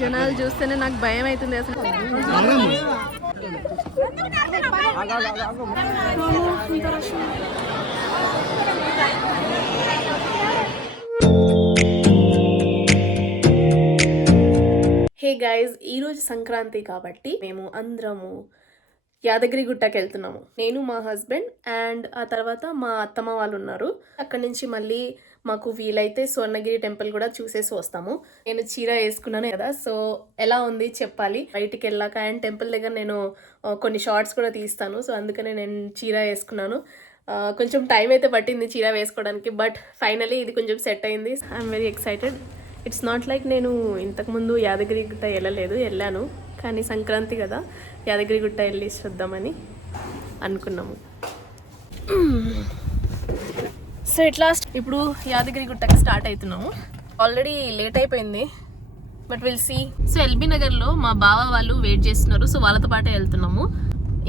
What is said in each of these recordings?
జనాలు చూస్తేనే నాకు భయం అవుతుంది అసలు. హే గైజ్, ఈరోజు సంక్రాంతి కాబట్టి మేము అందరము యాదగిరి గుట్టకి వెళ్తున్నాము. నేను, మా హస్బెండ్ అండ్ ఆ తర్వాత మా అత్తమ్మ వాళ్ళు ఉన్నారు. అక్కడి నుంచి మళ్ళీ మాకు వీలైతే స్వర్ణగిరి టెంపుల్ కూడా చూసేసి వస్తాము. నేను చీర వేసుకున్నాను కదా, సో ఎలా ఉంది చెప్పాలి. బయటికి వెళ్ళాక అండ్ టెంపుల్ దగ్గర నేను కొన్ని షార్ట్స్ కూడా తీస్తాను. సో అందుకనే నేను చీర వేసుకున్నాను. కొంచెం టైం అయితే పట్టింది చీర వేసుకోవడానికి, బట్ ఫైనలీ ఇది కొంచెం సెట్ అయింది. I'm very excited. It's not like నేను ఇంతకుముందు యాదగిరి గుట్ట వెళ్ళాను, కానీ సంక్రాంతి కదా యాదగిరి గుట్ట వెళ్ళి చూద్దామని అనుకున్నాము. సో ఎట్ లాస్ట్ ఇప్పుడు యాదగిరి గుట్టకి స్టార్ట్ అవుతున్నాము. ఆల్రెడీ లేట్ అయిపోయింది, but will see. So LB నగర్లో మా బావ వాళ్ళు వెయిట్ చేస్తున్నారు, సో వాళ్ళతో పాటే వెళ్తున్నాము.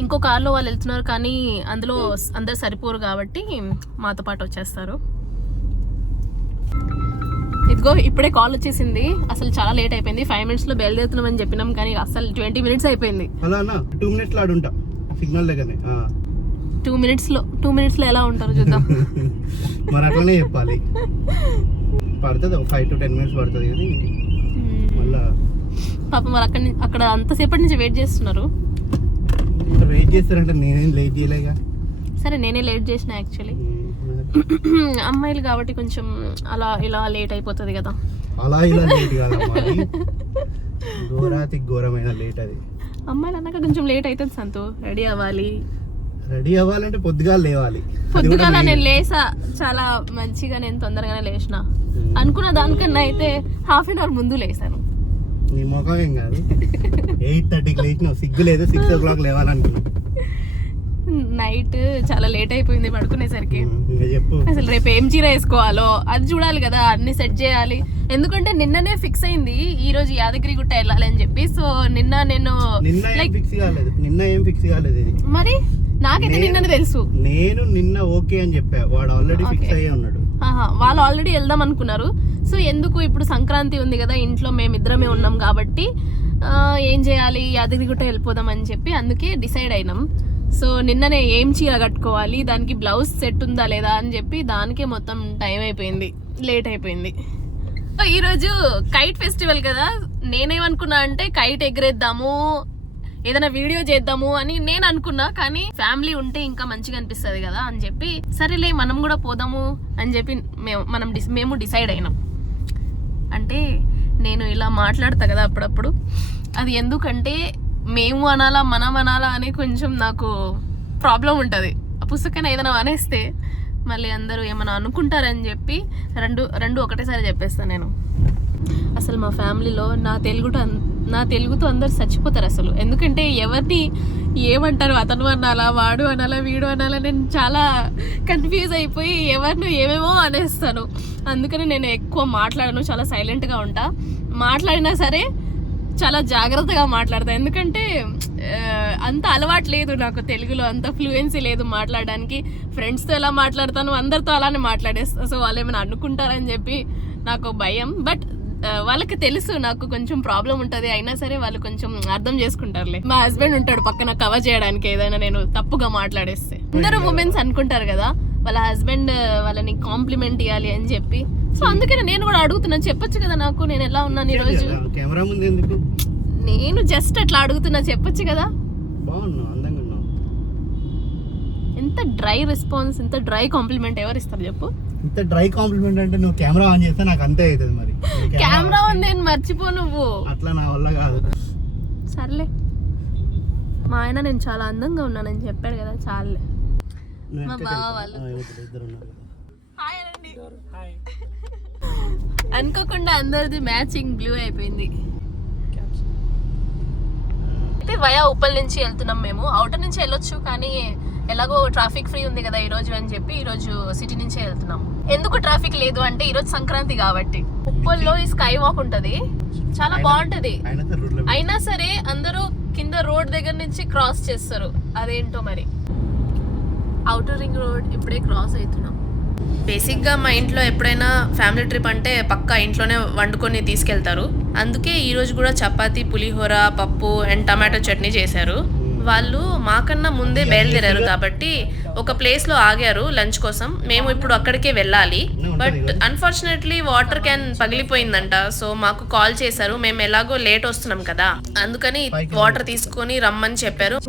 ఇంకో కార్లో వాళ్ళు వెళ్తున్నారు, కానీ అందులో అందరు సరిపోరు కాబట్టి మాతో పాటు వచ్చేస్తారు. ఇదిగో ఇప్పుడే కాల్ వచ్చేసింది. అసలు చాలా లేట్ అయిపోయింది. 5 minutes లో బయలుదేరుతున్నామని చెప్పినాం, కానీ అసలు 20 minutes అయిపోయింది. 2 minutes లో ఆడుంటా సిగ్నల్ దగ్గరనే. 2 minutes లో ఎలా ఉంటారు చూద్దాం. మరి అట్లనే చెప్పాలి. పడుతుంది 5 to 10 minutes పడుతుంది కానీ మళ్ళా పాపం వాళ్ళు అక్కడ అంతసేపటి నుంచి వెయిట్ చేస్తున్నారు. వెయిట్ చేస్తారంటే నేనేం లేట్ చేయలేగా. సరే నేనే లేట్ చేసిన యాక్చువల్లీ. అమ్మాయిలు కాబట్టి కొంచెం అలా ఇలా లేట్ అయిపోతుంది కదా. అలా ఇలా లేట్ కాదు, ఘోరాతి ఘోరమైన లేట్ అది. అమ్మాయిలు అన్నాక కొంచెం లేట్ అవుతుంది. సంతు రెడీ అవ్వాలంటే పొద్దుగా లేవాలి. పొద్దుగాల నేను లేసా చాలా మంచిగా, నేను తొందరగానే లేచిన. అనుకున్న దానికన్నా అయితే ½ an hour ముందు లేసాను. నీ ముఖం ఏం కాదు, 8:30కి లేచినావు. సిగ్గు లేదు, 6 o'clock లేవాలనుకున్నావు. నైట్ చాలా లేట్ అయిపోయింది పడుకునేసరికి. అసలు రేపు ఏం చీర వేసుకోవాలో అది చూడాలి కదా, అన్ని సెట్ చేయాలి. ఎందుకంటే నిన్ననే ఫిక్స్ అయింది ఈ రోజు యాదగిరి గుట్ట వెళ్ళాలి అని చెప్పి. సో నిన్న నేను ఫిక్స్ కాలేదు మరి నాకైతే నిన్ననే తెలుసు. నేను నిన్న ఓకే అని చెప్పా, వాడు ఆల్రెడీ ఫిక్స్ అయ్యే ఉన్నాడు. వాళ్ళు ఆల్రెడీ వెళ్దాం అనుకున్నారు. సో ఎందుకు ఇప్పుడు సంక్రాంతి ఉంది కదా, ఇంట్లో మేమిద్దరమే ఉన్నాం కాబట్టి ఏం చేయాలి, యాదగిరి గుట్ట వెళ్ళిపోదాం అని చెప్పి అందుకే డిసైడ్ అయినాం. సో నిన్ననే ఏం చీర కట్టుకోవాలి, దానికి బ్లౌజ్ సెట్ ఉందా లేదా అని చెప్పి దానికే మొత్తం టైం అయిపోయింది, లేట్ అయిపోయింది. ఈరోజు కైట్ ఫెస్టివల్ కదా, నేనేమనుకున్నా అంటే కైట్ ఎగరేద్దాము, ఏదైనా వీడియో చేద్దాము అని నేను అనుకున్నా. కానీ ఫ్యామిలీ ఉంటే ఇంకా మంచిగా అనిపిస్తుంది కదా అని చెప్పి సరేలే మనం కూడా పోదాము అని చెప్పి మేము డిసైడ్ అయినాం. అంటే నేను ఇలా మాట్లాడతా కదా అప్పుడప్పుడు, అది ఎందుకంటే మేము అనాలా మనం అనాలా అని కొంచెం నాకు ప్రాబ్లం ఉంటుంది. పుస్తకాన్ని ఏదైనా అనేస్తే మళ్ళీ అందరూ ఏమైనా అనుకుంటారని చెప్పి రెండు ఒకటేసారి చెప్పేస్తాను నేను. అసలు మా ఫ్యామిలీలో నా తెలుగుతో అందరు చచ్చిపోతారు అసలు. ఎందుకంటే ఎవరిని ఏమంటారు, అతను అనాలా, వాడు అనాలా, వీడు అనాలా, నేను చాలా కన్ఫ్యూజ్ అయిపోయి ఎవరిని ఏమేమో అనేస్తాను. అందుకని నేను ఎక్కువ మాట్లాడను, చాలా సైలెంట్గా ఉంటా. మాట్లాడినా సరే చాలా జాగ్రత్తగా మాట్లాడతా, ఎందుకంటే అంత అలవాటు లేదు నాకు తెలుగులో, అంత ఫ్లూయెన్సీ లేదు మాట్లాడడానికి. ఫ్రెండ్స్తో ఎలా మాట్లాడతాను అందరితో అలానే మాట్లాడేస్తా. సో వాళ్ళు ఏమైనా అనుకుంటారని చెప్పి నాకు భయం. బట్ వాళ్ళకి తెలుసు నాకు కొంచెం ప్రాబ్లం ఉంటుంది, అయినా సరే వాళ్ళు కొంచెం అర్థం చేసుకుంటారులే. మా హస్బెండ్ ఉంటాడు పక్కన కవర్ చేయడానికి ఏదైనా నేను తప్పుగా మాట్లాడేస్తే. అందరూ ఉమెన్స్ అనుకుంటారు కదా వాళ్ళ హస్బెండ్ వాళ్ళని కాంప్లిమెంట్ ఇవ్వాలి అని చెప్పి. సో అందుకనే నేను కూడా అడుగుతున్నా, చెప్పొచ్చు కదా నాకు నేను ఎలా ఉన్నాను ఈ రోజు. నేను జస్ట్ అట్లా అడుగుతున్నా, చెప్పొచ్చు కదా. ఎంత డ్రై రెస్పాన్స్, ఎంత డ్రై కాంప్లిమెంట్ ఎవరు ఇస్తారు చెప్పు. ఇంత డ్రై కాంప్లిమెంట్ అంటే నువ్వు కెమెరా ఆన్ చేస్తే నాకు అంతే అవుతుంది. మరి కెమెరా ఉంది అని మర్చిపో నువ్వు. అట్లా నా వల్ల కాదు. సర్లే, మా ఆయన నేను చాలా అందంగా ఉన్నానని చెప్పాడు కదా, చాలే. మా బావ వాళ్ళు అనుకోకుండా అందరిది మ్యాచింగ్ బ్లూ అయిపోయింది. అయితే వయా ఉప్పల్ నుంచి వెళ్తున్నాం మేము. అవుటర్ నుంచి వెళ్ళొచ్చు, కానీ ఎలాగో ట్రాఫిక్ ఫ్రీ ఉంది కదా ఈ రోజు అని చెప్పి ఈ రోజు సిటీ నుంచే వెళ్తున్నాం. ఎందుకు ట్రాఫిక్ లేదు అంటే ఈ రోజు సంక్రాంతి కాబట్టి. ఉప్పల్లో ఈ స్కై వాక్ ఉంటది, చాలా బాగుంటది. అయినా సరే అందరూ కింద రోడ్ దగ్గర నుంచి క్రాస్ చేస్తారు, అదేంటో మరి. అవుటర్ రింగ్ రోడ్ ఇప్పుడే క్రాస్ అవుతున్నాం. బేసిక్గా మా ఇంట్లో ఎప్పుడైనా ఫ్యామిలీ ట్రిప్ అంటే పక్కా ఇంట్లోనే వండుకొని తీసుకెళ్తారు. అందుకే ఈరోజు కూడా చపాతీ, పులిహోర, పప్పు అండ్ టమాటో చట్నీ చేశారు. వాళ్ళు మాకన్నా ముందే బయలుదేరారు కాబట్టి ఒక ప్లేస్లో ఆగారు లంచ్ కోసం. మేము ఇప్పుడు అక్కడికే వెళ్ళాలి. బట్ అన్ఫార్చునేట్లీ వాటర్ క్యాన్ పగిలిపోయిందంట. సో మాకు కాల్ చేశారు. మేము ఎలాగో లేట్ వస్తున్నాం కదా, అందుకని వాటర్ తీసుకొని రమ్మని చెప్పారు.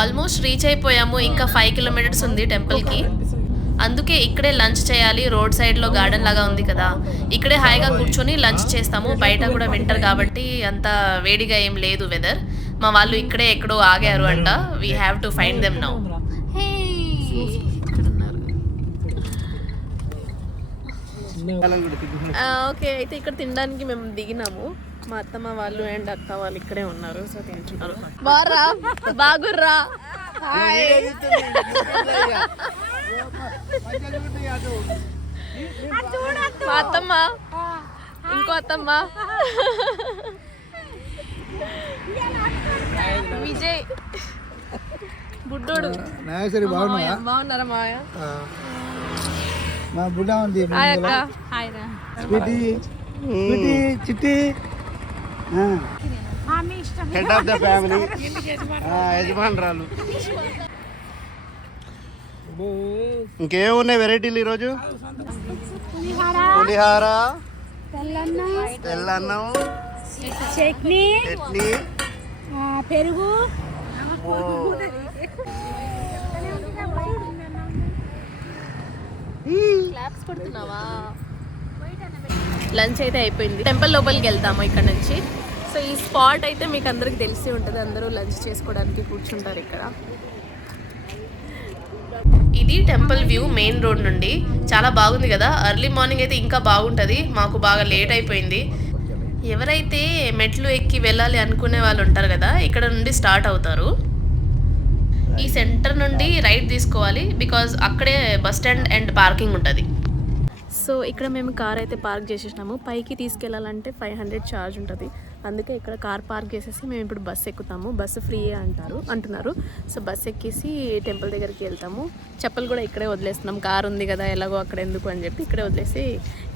ఆల్మోస్ట్ రీచ్ అయిపోయాము. ఇంకా 5 కిలోమీటర్స్ ఉంది టెంపుల్కి. అందుకే ఇక్కడే లంచ్ చేయాలి. రోడ్ సైడ్లో గార్డెన్ లాగా ఉంది కదా, ఇక్కడే హాయిగా కూర్చొని లంచ్ చేస్తాము. బయట కూడా వింటర్ కాబట్టి అంత వేడిగా ఏం లేదు వెదర్. మా వాళ్ళు ఇక్కడే ఎక్కడో ఆగారు అంట. We have to find them now. Okay, అయితే ఇక్కడ తినడానికి మేము దిగినాము. మా అత్తమ్మ వాళ్ళు అండ్ అక్క వాళ్ళు ఇక్కడే ఉన్నారు. సో తింటున్నారు. బాగుర్రా, బాగుర్రా. మా అత్తమ్మ, ఇంకో అత్తమ్మ విజయ్, బుడ్డోడు. బాగున్నారా మాయ? మా బుడ్డ ఉంది చిట్టి, హెడ్ ఆఫ్ ద ఫ్యామిలీ, యజమానురాలు. ఇంకేమున్నాయి వెరైటీలు ఈరోజు? పులిహార, తెల్లన్నం, చట్నీ, పెరుగు. క్లాప్స్ కొడుతున్నావా? లంచ్ అయితే అయిపోయింది. టెంపుల్ లోపలికి వెళ్తాము ఇక్కడ నుంచి. సో ఈ స్పాట్ అయితే మీకు అందరికి తెలిసి ఉంటుంది. అందరూ లంచ్ చేసుకోవడానికి కూర్చుంటారు ఇక్కడ. ఇది టెంపుల్ వ్యూ మెయిన్ రోడ్ నుండి. చాలా బాగుంది కదా. ఎర్లీ మార్నింగ్ అయితే ఇంకా బాగుంటుంది. మాకు బాగా లేట్ అయిపోయింది. ఎవరైతే మెట్లు ఎక్కి వెళ్ళాలి అనుకునే వాళ్ళు ఉంటారు కదా, ఇక్కడ నుండి స్టార్ట్ అవుతారు. ఈ సెంటర్ నుండి రైట్ తీసుకోవాలి, బికాజ్ అక్కడే బస్ స్టాండ్ అండ్ పార్కింగ్ ఉంటుంది. సో ఇక్కడ మేము కార్ అయితే పార్క్ చేసేసినాము. పైకి తీసుకెళ్ళాలంటే 500 ఛార్జ్ ఉంటుంది. అందుకే ఇక్కడ కార్ పార్క్ చేసేసి మేము ఇప్పుడు బస్సు ఎక్కుతాము. బస్సు ఫ్రీ అంటున్నారు. సో బస్సు ఎక్కేసి టెంపుల్ దగ్గరికి వెళ్తాము. చెప్పులు కూడా ఇక్కడే వదిలేస్తున్నాం. కార్ ఉంది కదా, ఎలాగో అక్కడ ఎందుకు అని చెప్పి ఇక్కడే వదిలేసి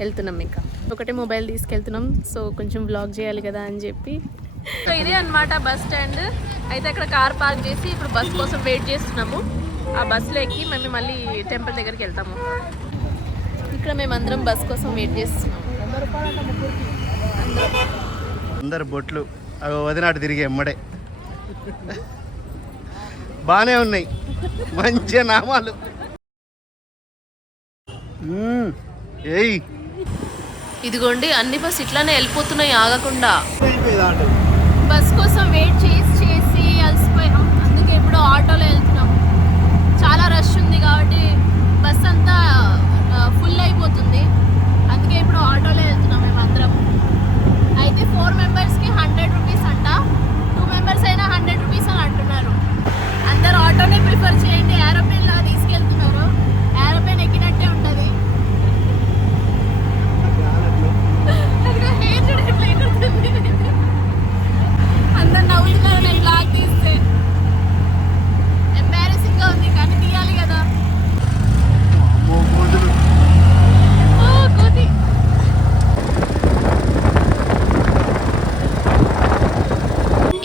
వెళ్తున్నాం. ఇంకా ఒకటే మొబైల్ తీసుకెళ్తున్నాం. సో కొంచెం వ్లాగ్ చేయాలి కదా అని చెప్పి. సో ఇదే అన్నమాట బస్ స్టాండ్. అయితే అక్కడ కార్ పార్క్ చేసి ఇప్పుడు బస్ కోసం వెయిట్ చేస్తున్నాము. ఆ బస్సులో ఎక్కి మేము మళ్ళీ టెంపుల్ దగ్గరికి వెళ్తాము. ఇక్కడ మేమందరం బస్ కోసం వెయిట్ చేస్తున్నాం. అందరు బొట్లు వదినాటు తిరిగి ఎమ్మడే బాగానే ఉన్నాయి. మంచి నామాలు. ఏయ్ ఇదిగోండి, అన్ని బస్ ఇట్లానే వెళ్ళిపోతున్నాయి ఆగకుండా. బస్ కోసం వెయిట్ చేసి అలసిపోయాం. అందుకే ఇప్పుడు ఆటోలో వెళ్తున్నాం. చాలా రష్ ఉంది కాబట్టి బస్ అంతా ఫుల్ అయిపోతుంది. అందుకే ఇప్పుడు ఆటోలో వెళ్తున్నాం మేమందరం. అయితే 4 మెంబర్స్కి 100 రూపీస్ అంట. 2 మెంబర్స్ అయినా 100 రూపీస్ అని అంటున్నారు. అందరు ఆటోనే ప్రిఫర్ చేయండి. ఏరోప్లేన్ లా తీసుకెళ్తున్నారు. ఏరోప్లేన్ ఎక్కినట్టే ఉంటుంది. అందరు నవ్వుతున్నారు నేను బ్లాగ్ తీస్తే. ఎంబారసింగ్ గా ఉంది కానీ తీయాలి కదా.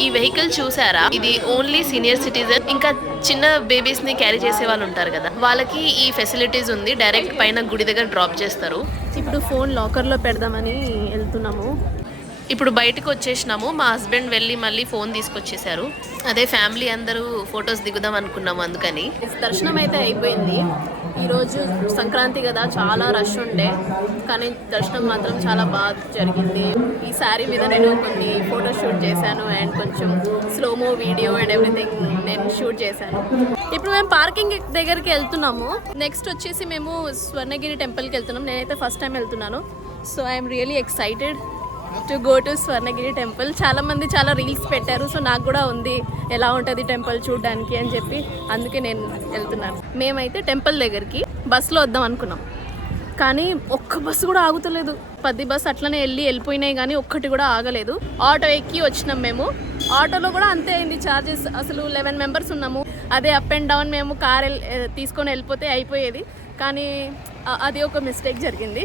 ఈ వెహికల్ చూసారా? ఇది ఓన్లీ సీనియర్ సిటిజన్ ఇంకా చిన్న బేబీస్ ని క్యారీ చేసే వాళ్ళు ఉంటారు కదా, వాళ్ళకి ఈ ఫెసిలిటీస్ ఉంది. డైరెక్ట్ పైన గుడి దగ్గర డ్రాప్ చేస్తారు. ఇప్పుడు ఫోన్ లాకర్ లో పెడదామని వెళ్తున్నాము. ఇప్పుడు బయటకు వచ్చేసినాము. మా హస్బెండ్ వెళ్ళి మళ్ళీ ఫోన్ తీసుకొచ్చేసారు. అదే ఫ్యామిలీ అందరూ ఫొటోస్ దిగుదాం అనుకున్నాము. అందుకని దర్శనం అయితే అయిపోయింది. ఈరోజు సంక్రాంతి కదా, చాలా రష్ ఉండే, కానీ దర్శనం మాత్రం చాలా బాగా జరిగింది. ఈ శారీ మీద నేను కొన్ని ఫోటో షూట్ చేశాను అండ్ కొంచెం స్లోమో వీడియో అండ్ ఎవ్రీథింగ్ నేను షూట్ చేశాను. ఇప్పుడు మేము పార్కింగ్ దగ్గరికి వెళ్తున్నాము. నెక్స్ట్ వచ్చేసి మేము స్వర్ణగిరి టెంపుల్కి వెళ్తున్నాం. నేనైతే ఫస్ట్ టైం వెళ్తున్నాను. So I'm really excited to go to Swarnagiri temple. చాలా మంది చాలా రీల్స్ పెట్టారు. సో నాకు కూడా ఉంది ఎలా ఉంటుంది టెంపుల్ చూడడానికి అని చెప్పి, అందుకే నేను వెళ్తున్నాను. మేమైతే టెంపుల్ దగ్గరికి బస్సులో వద్దాం అనుకున్నాం, కానీ ఒక్క బస్సు కూడా ఆగుతలేదు. 10 బస్సు అట్లనే వెళ్ళిపోయినాయి కానీ ఒక్కటి కూడా ఆగలేదు. ఆటో ఎక్కి వచ్చినాం మేము. ఆటోలో కూడా అంతే అయింది ఛార్జెస్. అసలు 11 మెంబర్స్ ఉన్నాము. అదే అప్ అండ్ డౌన్ మేము కార్ తీసుకొని వెళ్ళిపోతే అయిపోయేది, కానీ అది ఒక మిస్టేక్ జరిగింది.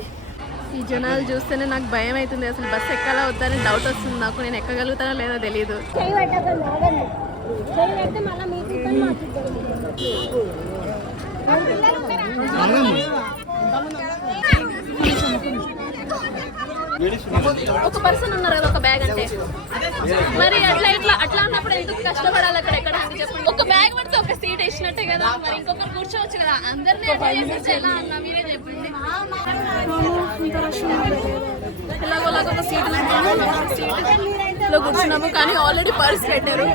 ఈ జనాలు చూస్తేనే నాకు భయం అవుతుంది. అసలు బస్సు ఎక్కాలా వద్దని డౌట్ వస్తుంది నాకు. నేను ఎక్కగలుగుతానో లేదో తెలియదు. ఒక పర్సన్ ఉన్నారు కదా ఒక బ్యాగ్ అంటే, మరి అట్లా ఉన్నప్పుడు ఎందుకు కష్టపడాలి అక్కడ ఎక్కడ అని చెప్పండి. ఒక బ్యాగ్ పడితే ఒక సీట్ వేసినట్టే కదా, మరి ఇంకొకరు కూర్చోవచ్చు కదా. అందరినీ అట్లా చేసేస్తే ఎలా అన్నా మీరే చెప్పండి. ఎలాగోలాగా ఒక సీట్లో కూర్చున్నాము, కానీ ఆల్రెడీ పర్స్ పెట్టారు.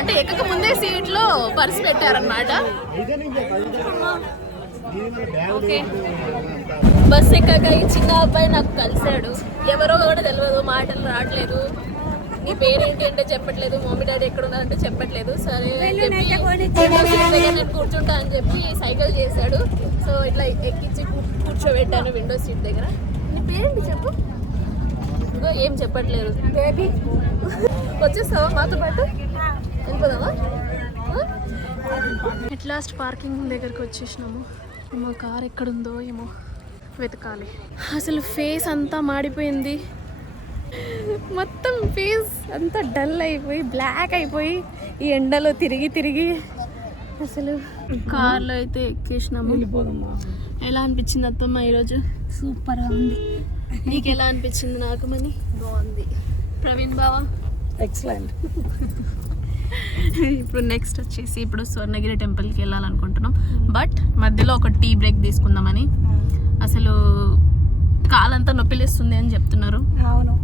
అంటే ఎక్కక ముందే సీట్లో పర్స్ పెట్టారన్నమాట. ఓకే, బస్ ఎక్కాక ఈ చిన్న అబ్బాయి నాకు కలిశాడు. ఎవరో కూడా తెలియదు, మాటలు రావట్లేదు. నీ పేరేంటి అంటే చెప్పట్లేదు, మమ్మీ డాడీ ఎక్కడ ఉన్నారంటే చెప్పట్లేదు. సరే నేను కూర్చుంటా అని చెప్పి సైకిల్ చేశాడు. సో ఇట్లా ఎక్కించి కూర్చోబెట్టాను విండో సీట్ దగ్గర. నీ పేరేంటి చెప్పు. ఇంకా ఏం చెప్పట్లేదు. బేబీ వచ్చేస్తావా మాతో పాటు, వెళ్ళిపోదామా? ఎట్ లాస్ట్ పార్కింగ్ దగ్గరికి వచ్చేసినాము. ఏమో కార్ ఎక్కడుందో ఏమో వెతకాలి. అసలు ఫేస్ అంతా మాడిపోయింది, మొత్తం ఫేస్ అంతా డల్ అయిపోయి బ్లాక్ అయిపోయి ఈ ఎండలో తిరిగి తిరిగి అసలు కార్లో అయితే ఎక్కేసినాము. ఎలా అనిపించింది అత్తమ్మ ఈరోజు? సూపర్గా ఉంది. నీకు ఎలా అనిపించింది? నాకు మని బాగుంది. ప్రవీణ్ బావా ఎక్సలెంట్. ఇప్పుడు నెక్స్ట్ వచ్చేసి ఇప్పుడు స్వర్ణగిరి టెంపుల్కి వెళ్ళాలనుకుంటున్నాం. బట్ మధ్యలో ఒక టీ బ్రేక్ తీసుకుందామని. అసలు కాలంతా నొప్పిలేస్తుంది అని చెప్తున్నారు. అవును,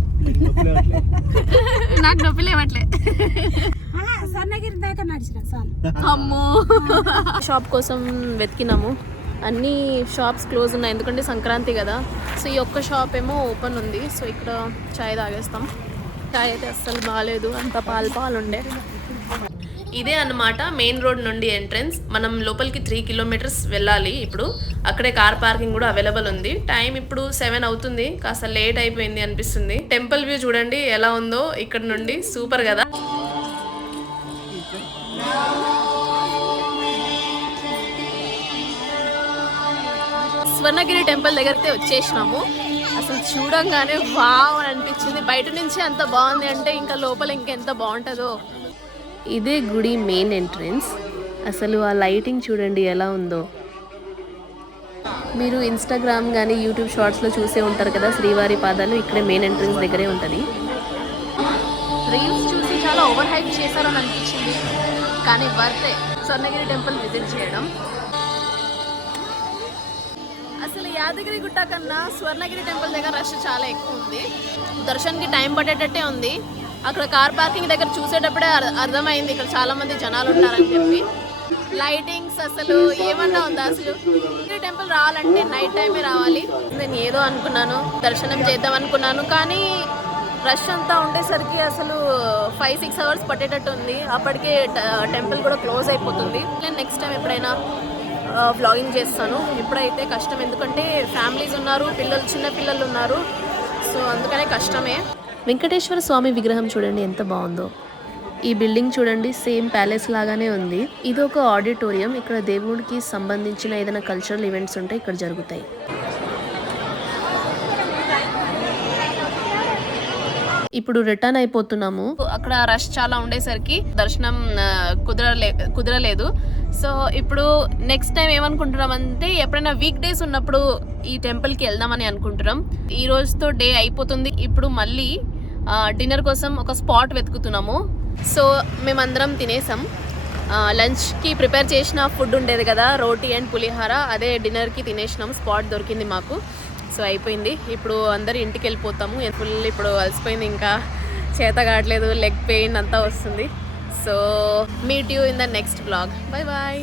నాకు నొప్పి లేవట్లే. స్వర్ణగిరి దాకా నడిచిన చాలు. అమ్మో, షాప్ కోసం వెతికినాము. అన్ని షాప్స్ క్లోజ్ ఉన్నాయి, ఎందుకంటే సంక్రాంతి కదా. సో ఈ ఒక్క షాప్ ఏమో ఓపెన్ ఉంది. సో ఇక్కడ చాయ్ తాగేస్తాం. చాయ్ అయితే అస్సలు బాగాలేదు, అంత పాలు ఉండే. ఇదే అన్నమాట మెయిన్ రోడ్ నుండి ఎంట్రన్స్. మనం లోపలికి 3 కిలోమీటర్స్ వెళ్ళాలి. ఇప్పుడు అక్కడే కార్ పార్కింగ్ కూడా అవైలబుల్ ఉంది. టైం ఇప్పుడు 7 అవుతుంది, కాస్త లేట్ అయిపోయింది అనిపిస్తుంది. టెంపుల్ వ్యూ చూడండి ఎలా ఉందో ఇక్కడ నుండి, సూపర్ కదా. స్వర్ణగిరి టెంపుల్ దగ్గరికి వచ్చేసినాము. అసలు చూడంగానే వావ్ అని అనిపించింది. బయట నుంచి అంత బాగుంది అంటే ఇంకా లోపల ఇంకెంత బాగుంటుందో. ఇదే గుడి మెయిన్ ఎంట్రన్స్. అసలు ఆ లైటింగ్ చూడండి ఎలా ఉందో. మీరు ఇన్స్టాగ్రామ్ కానీ యూట్యూబ్ షార్ట్స్లో చూసే ఉంటారు కదా, శ్రీవారి పాదాలు ఇక్కడే మెయిన్ ఎంట్రన్స్ దగ్గరే ఉంటుంది. రీల్స్ చూసి చాలా ఓవర్ హైప్ చేశారని అనిపించింది, కానీ వర్తే స్వర్ణగిరి టెంపుల్ విజిట్ చేయడం. అసలు యాదగిరి గుట్ట కన్నా స్వర్ణగిరి టెంపుల్ దగ్గర రష్ చాలా ఎక్కువ ఉంది. దర్శన్కి టైం పట్టేటట్టే ఉంది. అక్కడ కార్ పార్కింగ్ దగ్గర చూసేటప్పుడే అర్థమైంది ఇక్కడ చాలా మంది జనాలు ఉంటారని చెప్పి. లైటింగ్స్ అసలు ఏమన్నా ఉందా? అసలు ఈ టెంపుల్ రావాలంటే నైట్ టైమే రావాలి. నేను ఏదో అనుకున్నాను, దర్శనం చేద్దాం అనుకున్నాను, కానీ రష్ అంతా ఉండేసరికి అసలు 5-6 అవర్స్ పట్టేటట్టు ఉంది. అప్పటికే టెంపుల్ కూడా క్లోజ్ అయిపోతుంది. నేను నెక్స్ట్ టైం ఎప్పుడైనా వ్లాగింగ్ చేస్తాను. ఇప్పుడైతే కష్టం, ఎందుకంటే ఫ్యామిలీస్ ఉన్నారు, చిన్న పిల్లలు ఉన్నారు. సో అందుకనే కష్టమే. వెంకటేశ్వర స్వామి విగ్రహం చూడండి ఎంత బాగుందో. ఈ బిల్డింగ్ చూడండి సేమ్ ప్యాలెస్ లాగానే ఉంది. ఇది ఒక ఆడిటోరియం. ఇక్కడ దేవుడికి సంబంధించిన ఏదైనా కల్చరల్ ఈవెంట్స్ ఉంటే ఇక్కడ జరుగుతాయి. ఇప్పుడు రిటర్న్ అయిపోతున్నాము. అక్కడ రష్ చాలా ఉండేసరికి దర్శనం కుదరలేదు. సో ఇప్పుడు నెక్స్ట్ టైం ఏమనుకుంటున్నాం అంటే ఎప్పుడైనా వీక్ డేస్ ఉన్నప్పుడు ఈ టెంపుల్కి వెళ్దామని అనుకుంటున్నాం. ఈ రోజుతో డే అయిపోతుంది. ఇప్పుడు మళ్ళీ డిన్నర్ కోసం ఒక స్పాట్ వెతుకుతున్నాము. సో మేమందరం తినేసాం. లంచ్కి ప్రిపేర్ చేసిన ఫుడ్ ఉండేది కదా, రోటీ అండ్ పులిహార, అదే డిన్నర్కి తినేసినాం. స్పాట్ దొరికింది మాకు. సో అయిపోయింది. ఇప్పుడు అందరు ఇంటికి వెళ్ళిపోతాము. ఫుల్ ఇప్పుడు అలసిపోయింది, ఇంకా చేత కావట్లేదు, లెగ్ పెయిన్ అంతా వస్తుంది. So meet you in the next blog. Bye bye.